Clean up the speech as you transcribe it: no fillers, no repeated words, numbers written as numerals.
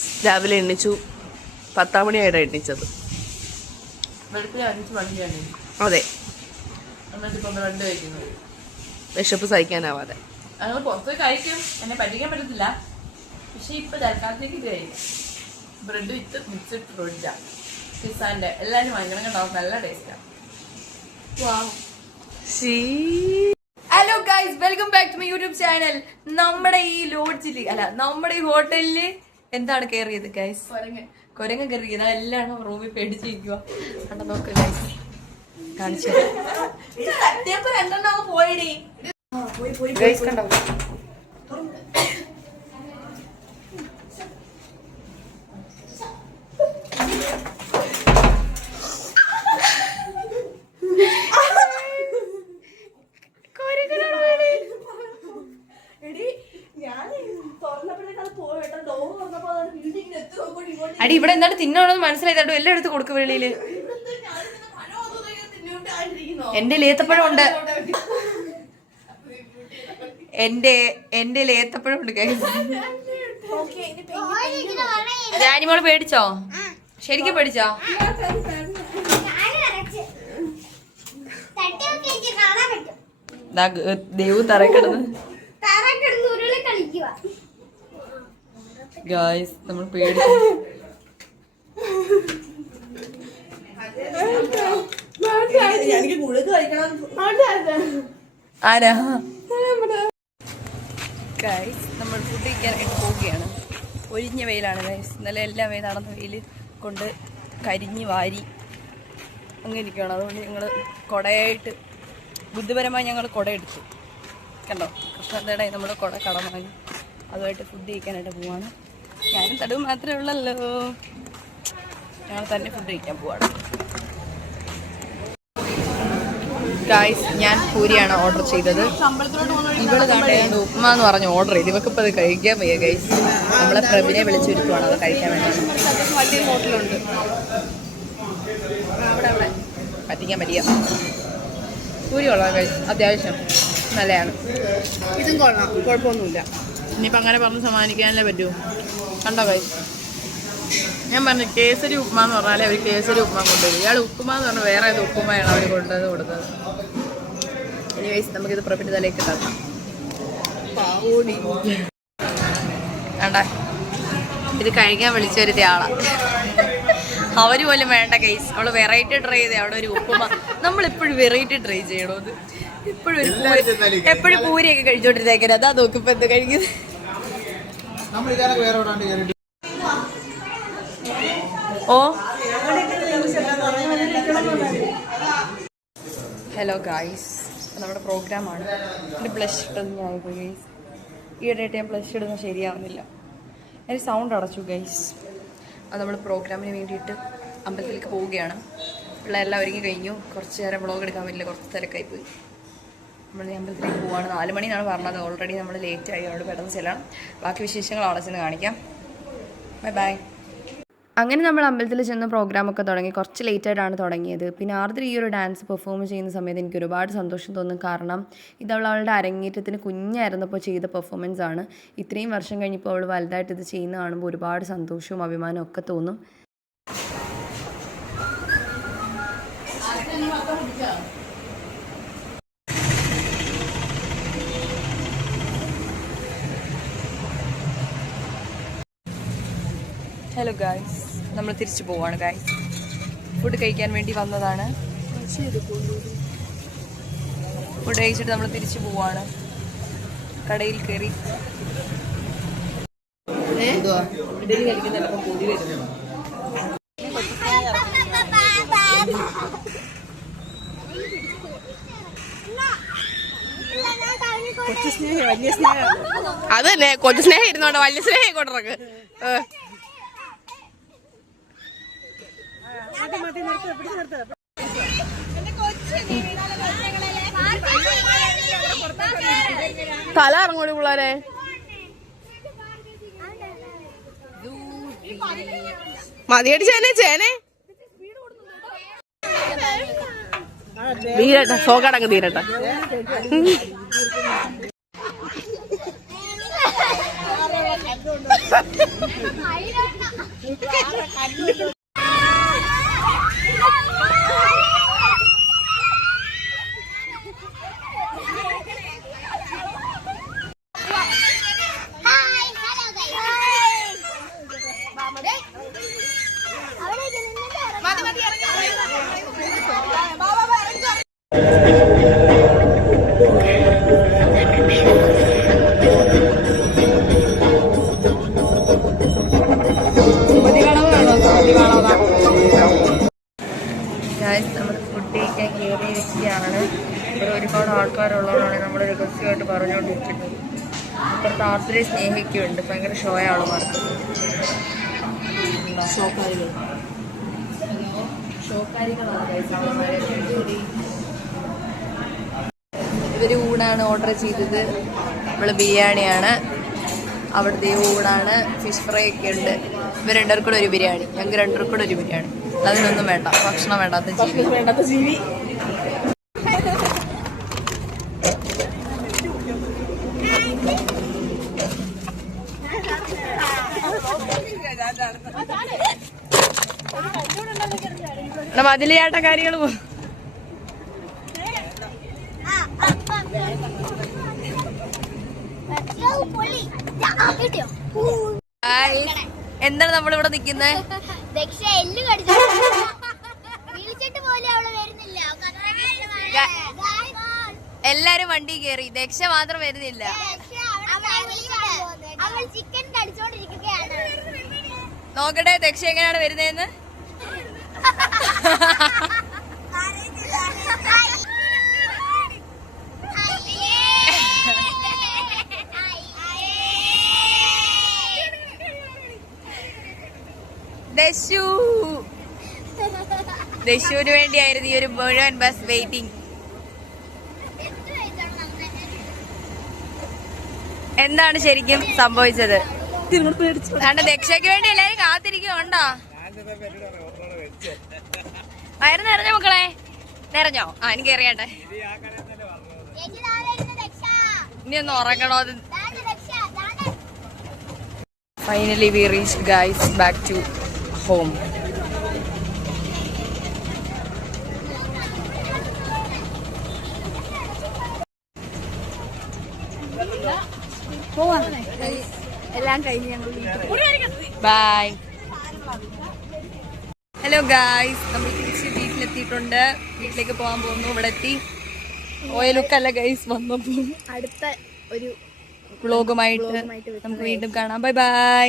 രാവിലെ എണ്ണിച്ചു 10 മണിയായിട്ടാണ് എണ്ണിച്ചത്. അതെ, വിശപ്പ് സഹിക്കാനാവാതെ പുറത്ത് കഴിക്കും, എന്നെ പറ്റിക്കാൻ പറ്റത്തില്ല. പക്ഷെ ഇപ്പൊ തൽക്കാലത്തേക്ക് കഴിക്കും. ബ്രെഡ് വിത്ത് മിക്സഡ് ഫ്രൂട്ടാ പിസ്സാന്റെ. എല്ലാരും വാങ്ങിക്കണം കേട്ടോ, നല്ല ടേസ്റ്റാണ്. Hello guys, welcome back to my YouTube channel. നമ്മുടെ ഈ ലോഡ്ജില് നമ്മുടെ ഈ ഹോട്ടലില് എന്താണ് കയറിയത് ഗൈസ്? കുരങ്ങ കയറിയത്. എല്ലാം റൂമിൽ പേടിച്ചിരിക്കുക. കണ്ട നോക്ക് ഗൈസ്, കാണിച്ചു രണ്ടെണ്ണം പോയിടി ഗൈസ്. കണ്ടോ അടി ഇവിടെ എന്താണ് തിന്നണമെന്ന് മനസ്സിലായിട്ടോ, എല്ലാം എടുത്ത് കൊടുക്കും വെളിയില്. എന്റെ ലേത്തപ്പഴം ഉണ്ട്, എന്റെ ലേത്തപ്പഴം ഉണ്ട്. രാനിമോള് പേടിച്ചോ? ശരിക്കും പേടിച്ചോ? ദേവു തറക്കിടന്ന് ഗായ്സ്, നമ്മൾ പേടിച്ചു. ആരാ ഗൈസ്? നമ്മൾ ഫുഡ് കഴിക്കാനായിട്ട് പോവുകയാണ്. ഒഴിഞ്ഞ വെയിലാണ് ഗൈസ്. ഇന്നലെ എല്ലാ വെയിൽ നടന്ന വെയിൽ കൊണ്ട് കരിഞ്ഞ് വാരി അങ്ങനെ ഇരിക്കുകയാണ്. അതുകൊണ്ട് ഞങ്ങൾ കുടയായിട്ട് ബുദ്ധിപരമായി ഞങ്ങൾ കുട എടുത്തു. കണ്ടോ, കൃഷ്ണതയുടെ നമ്മൾ കുട കടം വാങ്ങി അതുമായിട്ട് ഫുഡ് കഴിക്കാനായിട്ട് പോവാണ്. ഞാനും തടവ് മാത്രമേ ഉള്ളല്ലോ. ഞങ്ങൾ തന്നെ ഫുഡ് കഴിക്കാൻ പോവാണ് ഗായ്സ്. ഞാൻ പൂരിയാണ് ഓർഡർ ചെയ്തത്. ഇവിടെ കണ്ടാണ് ഉപ്മ എന്ന് പറഞ്ഞ് ഓർഡർ ചെയ്ത്. ഇവക്കിപ്പോൾ അത് കഴിക്കാൻ വയ്യ ഗൈസ്. നമ്മളെ പ്രഭിനെ വിളിച്ചു വരുത്തുവാണ് അത് കഴിക്കാൻ വേണ്ടി. വലിയ ഹോട്ടലുണ്ട് അവിടെ പറ്റിക്കാൻ പറ്റിയ പൂരി കൊള്ളാം ഗൈസ്, അത്യാവശ്യം നല്ലതാണ്. ഇതും കൊള്ളാം, കുഴപ്പമൊന്നുമില്ല. ഇനിയിപ്പോൾ അങ്ങനെ പറഞ്ഞ് സമ്മാനിക്കാനല്ലേ പറ്റൂ. കണ്ടോ ഗൈസ്, ഞാൻ പറഞ്ഞു കേസരി ഉപ്മ എന്ന് പറഞ്ഞാലേ അവർ കേസരി ഉപ്മ കൊണ്ടുവരും. ഇയാൾ ഉപ്പുമ എന്ന് പറഞ്ഞാൽ വേറെ ഏത് ഉപ്പുമയാണ് അവർ കൊടുത്തത്. ഇനി ഗൈസ് നമുക്കിത് പ്രഭിന്റെ തലേക്ക് തട്ടാം. വേണ്ട, ഇത് കഴിക്കാൻ വിളിച്ചു വരുത്തിയ ആളാ. അവര് പോലും വേണ്ട ഗൈസ്. അവള് വെറൈറ്റി ട്രൈ ചെയ്തേ. അവിടെ ഒരു ഉപ്പുമ, നമ്മളെപ്പോഴും വെറൈറ്റി ട്രൈ ചെയ്യണോ? അത് എപ്പോഴും പൂരിയൊക്കെ കഴിച്ചോണ്ടിരുന്നേക്കരുത്. അതാ നോക്കിപ്പോ എന്ത് കഴിക്കുന്നത്. ഓ ഹലോ ഗായ്സ്, നമ്മുടെ പ്രോഗ്രാമാണ്. എൻ്റെ ബ്ലഷ് ഇട്ടൊന്നും ആയിപ്പോയി ഗൈസ്. ഈയിടെയായിട്ട് ഞാൻ ബ്ലഷ് ഇടുന്നത് ശരിയാവുന്നില്ല. എൻ്റെ സൗണ്ട് അടച്ചു ഗൈസ്. അത് നമ്മൾ പ്രോഗ്രാമിന് വേണ്ടിയിട്ട് അമ്പലത്തിലേക്ക് പോവുകയാണ്. പിള്ളേരെല്ലാം ഒരുങ്ങി കഴിഞ്ഞു. കുറച്ച് നേരം വ്ളോഗ് എടുക്കാൻ പറ്റില്ല, കുറച്ച് തിരക്കായിപ്പോയി. നമ്മൾ അമ്പലത്തിലേക്ക് പോവുകയാണ്. 4 മണിന്നാണ് പറഞ്ഞത്. ഓൾറെഡി നമ്മൾ ലേറ്റായി, അവിടെ പെട്ടെന്ന് ചെല്ലണം. ബാക്കി വിശേഷങ്ങൾ അവിടെ ചെന്ന് കാണിക്കാം. Bye bye. അങ്ങനെ നമ്മൾ അമ്പലത്തിൽ ചെന്ന് പ്രോഗ്രാമൊക്കെ തുടങ്ങി. കുറച്ച് ലേറ്റായിട്ടാണ് തുടങ്ങിയത്. പിന്നെ ആർദ്ര ഈ ഒരു ഡാൻസ് പെർഫോം ചെയ്യുന്ന സമയത്ത് എനിക്ക് ഒരുപാട് സന്തോഷം തോന്നും. കാരണം ഇത് അവളുടെ അരങ്ങേറ്റത്തിന് കുഞ്ഞായിരുന്നപ്പോൾ ചെയ്ത പെർഫോമൻസ് ആണ്. ഇത്രയും വർഷം കഴിഞ്ഞപ്പോൾ അവൾ വലുതായിട്ട് ഇത് ചെയ്യുന്ന കാണുമ്പോൾ ഒരുപാട് സന്തോഷവും അഭിമാനവും ഒക്കെ തോന്നും. ഹലോ ഗായ്സ്, നമ്മൾ തിരിച്ചു പോവാണ് ഗായ്സ്. ഫുഡ് കഴിക്കാൻ വേണ്ടി വന്നതാണ്. ഫുഡ് കഴിച്ചിട്ട് നമ്മൾ തിരിച്ചു പോവാണ്. കടയിൽ കയറി ഇഡലി കഴിക്കുന്നതിനൊപ്പം പൊടി വരുന്നു. അതന്നെ കൊച്ചു സ്നേഹം ഇരുന്നോണ്ട് വലിയ സ്നേഹം കൊണ്ടിറക്ക്. തല ഇറങ്ങൂടി പിള്ളേരെ. മതിയടി ചേനെ ചേനെ തീരട്ടെ, സോക്കടങ്ങ് തീരട്ടെ. നമ്മൾ ഫുഡ് കഴിക്കാൻ കയറിയിരിക്കുകയാണ്. ഇവിടെ ഒരുപാട് ആൾക്കാരുള്ളതാണ് നമ്മൾ രഹസ്യമായിട്ട് പറഞ്ഞുകൊണ്ടിരിക്കുന്നത്. ഇപ്പുറത്ത് ആർദ്രയെ സ്നേഹിക്കുന്നുണ്ട്. ഭയങ്കര ഷോയാണ് മാർക്ക്. ഇവര് ഊണാണ് ഓർഡർ ചെയ്തത്. നമ്മള് ബിരിയാണിയാണ്. അവിടുത്തെ ഊണാണ്. ഫിഷ് ഫ്രൈ ഒക്കെ ഉണ്ട്. ഇവർ രണ്ടുപേർക്കും കൂടെ ഒരു ബിരിയാണി, ഞങ്ങൾക്ക് രണ്ടുപേർക്കും കൂടെ ഒരു ബിരിയാണി. അതിനൊന്നും വേണ്ട, ഭക്ഷണം വേണ്ടാത്ത ജീവി. മതിലിയാട്ടക്കാരികൾ എന്താണ് നമ്മളിവിടെ നിക്കുന്നത്? എല്ലാരും വണ്ടി കയറി, ദക്ഷ മാത്രം വരുന്നില്ല. നോക്കട്ടെ ദക്ഷ എങ്ങനെയാണ് വരുന്നതെന്ന്. ദശുവിന് വേണ്ടിയായിരുന്നു ഈ ഒരു മുഴുവൻ ബസ് വെയിറ്റിംഗ്. എന്താണ് ശരിക്കും സംഭവിച്ചത്? ദക്ഷയ്ക്ക് വേണ്ടി എല്ലാരും കാത്തിരിക്കുന്നുണ്ടോ? വയറ് നിറഞ്ഞോ മക്കളെ? നിറഞ്ഞോ? ആ എനിക്ക് അറിയട്ടെ. ഇനി ഒന്ന് ഉറങ്ങണോ? Finally we reach guys back to home. എല്ലാം കഴിഞ്ഞ് ഞങ്ങൾ ബൈ. ഹലോ ഗായ്സ്, നമ്മൾ തിരിച്ച് വീട്ടിലെത്തിയിട്ടുണ്ട്. വീട്ടിലേക്ക് പോകാൻ പോകുന്നു. ഇവിടെ എത്തി. ഓയ ലുക്കല്ല ഗൈസ്, വന്നപ്പോ അടുത്ത ഒരു വ്ളോഗുമായിട്ട് നമുക്ക് വീണ്ടും കാണാം. Bye bye.